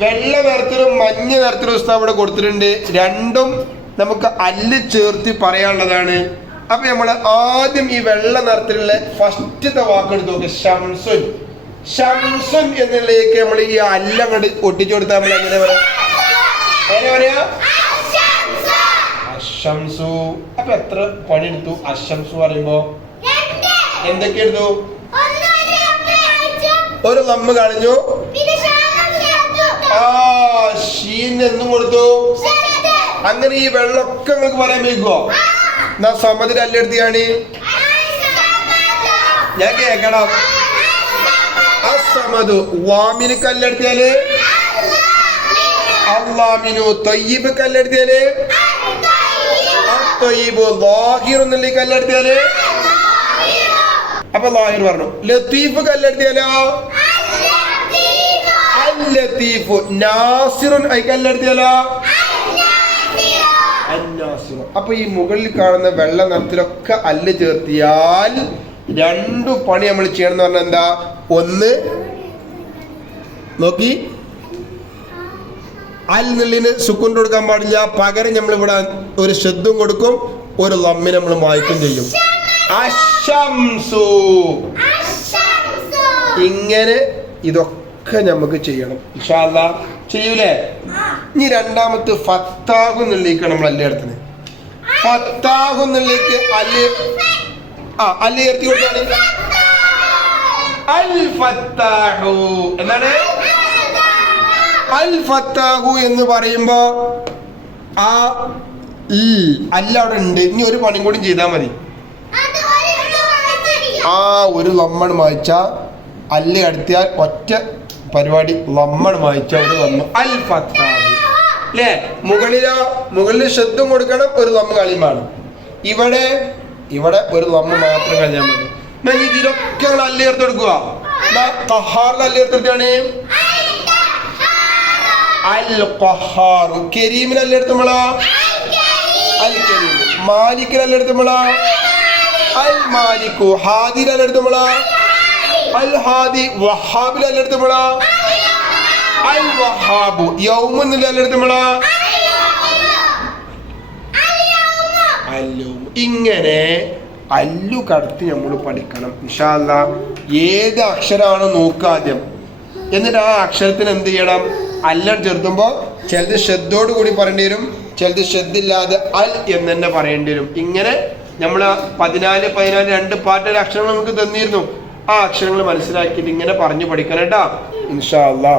വെള്ള നിറത്തിലും മഞ്ഞ നിറത്തിലും ഉസ്താദ് ഇവിടെ കൊടുത്തിട്ടുണ്ട്. രണ്ടും നമുക്ക് അല്ല് ചേർത്തി പറയാനുള്ളതാണ്. അപ്പൊ നമ്മൾ ആദ്യം ഈ വെള്ള നിറത്തിലുള്ള ഫസ്റ്റത്തെ വാക്കെടുത്ത് നോക്കുക ഷംസുൻ ഷംസുൻ എന്നുള്ളേക്ക് നമ്മൾ ഈ അല്ല അങ്ങോട്ട് ഒട്ടിച്ചു കൊടുത്താൽ നമ്മൾ എങ്ങനെ പറയാം. എങ്ങനെ പറയാ? അഷംസു അപ്പൊ എത്ര പണി എടുത്തു? അഷംസു പറയുമ്പോ? എന്തൊക്കെ എടുത്തു? ഒരു നമ്മ കളഞ്ഞു ആ ഷീൻ എന്നും കൊടുത്തു. അങ്ങനെ ഈ വെള്ളമൊക്കെ നിങ്ങൾക്ക് പറയാൻ വയ്ക്കുവോ എന്നാ സമതിൽ അല്ലെടുത്തിയാണ് ഞാൻ കേക്കണം അസമതു വാമിന് കല്ലെടുത്തിയാൽ? അള്ളാമിനു തൊയ്യബ് കല്ലെടുത്തിയാൽ? അത്തയ്യബ് ലാഹിർ എന്നുള്ള കല്ലെടുത്തിയാൽ? അപ്പൊ ലാഹിർ പറഞ്ഞു ലത്തീഫ് കല്ലെടുത്തിയാലോ? അൽ ലത്തീഫു നാസിറുൻ ഐ കല്ലെടുത്തിയാലോ അന്നാസിറു. അപ്പൊ ഈ മുകളിൽ കാണുന്ന വെള്ള നിറത്തിലൊക്കെ അല്ല് ചേർത്തിയാൽ രണ്ടു പണി നമ്മൾ ചെയ്യണം എന്ന് പറഞ്ഞാൽ എന്താ? ഒന്ന് നോക്കി. അൽ നെല്ലിന് സുക്കുൻ കൊടുക്കാൻ പാടില്ല. പകരം നമ്മൾ ഇവിടെ ഒരു ശ്രദ്ധം കൊടുക്കും. ഒരു ലമ്മി നമ്മൾ മായ്ക്കും ചെയ്യും. അശംസു. ഇങ്ങനെ ഇതൊക്കെ നമുക്ക് ചെയ്യണം. ഇഷാല്ല ചെയ്യൂലേ? ഇനി രണ്ടാമത്തെ ഫത്താഹു എന്നുള്ളിലേക്ക് നമ്മൾ അല്ലേ അടുത്തത്. ഫത്താഹു എന്നുള്ളിലേക്ക് അല്ലേ? ആ അല്ലേ ഉയർത്തി കൊടുത്താണ്. അൽ ഫത്താഹു. എന്താണ്? അൽ ഫത്താഹു എന്ന് പറയുമ്പോ ആ ഈ അല്ല അവിടെ ഉണ്ട്. ഇനി ഒരു പണി കൂടി ചെയ്താൽ മതി. ആ ഒരു നമ്മൾ മായ്ച്ച അല്ലേ അടുത്തിയാൽ ഒറ്റ പരിപാടി ലമ്മൺ വായിച്ച അവർ വന്നു. അൽ ഫത്താഹ് അല്ലേ മുകളിലോ മുകളിൽ ശബ്ദം കൊടുക്കണം ഒരു ലമ്മ കളിയുമാണ് ഇവിടെ ഇവിടെ ഒരു ലമ്മ മാത്രം കഴിഞ്ഞാൽ മതി. എന്നാ ഇനി ഇതിലൊക്കെ നിങ്ങൾ അല്ല് ചേർത്ത് അൽ അൽ കരീം അൽ മാലിക്കു എടുത്തുമ്പോളോ അൽ വഹാബിൽ ഇങ്ങനെ അല്ലു കടത്തി നമ്മൾ പഠിക്കണം. വിശാല ഏത് അക്ഷരമാണോ നോക്കാദ്യം എന്നിട്ട് ആ അക്ഷരത്തിന് എന്ത് ചെയ്യണം? അല്ല ചേർത്തുമ്പോൾ ചിലത് ശ്രദ്ധയോട് കൂടി പറയേണ്ടി വരും. ചിലത് ശ്രദ്ധയില്ലാതെ അൽ എന്ന് തന്നെ പറയേണ്ടി വരും. ഇങ്ങനെ നമ്മൾ പതിനാല് പതിനാല് രണ്ട് പാട്ടിലെ അക്ഷരങ്ങൾ നമുക്ക് തന്നിരുന്നു. ആ അക്ഷരങ്ങൾ മനസ്സിലാക്കിയിട്ട് ഇങ്ങനെ പറഞ്ഞു പഠിക്കണം കേട്ടാ. ഇൻഷാ അല്ലാ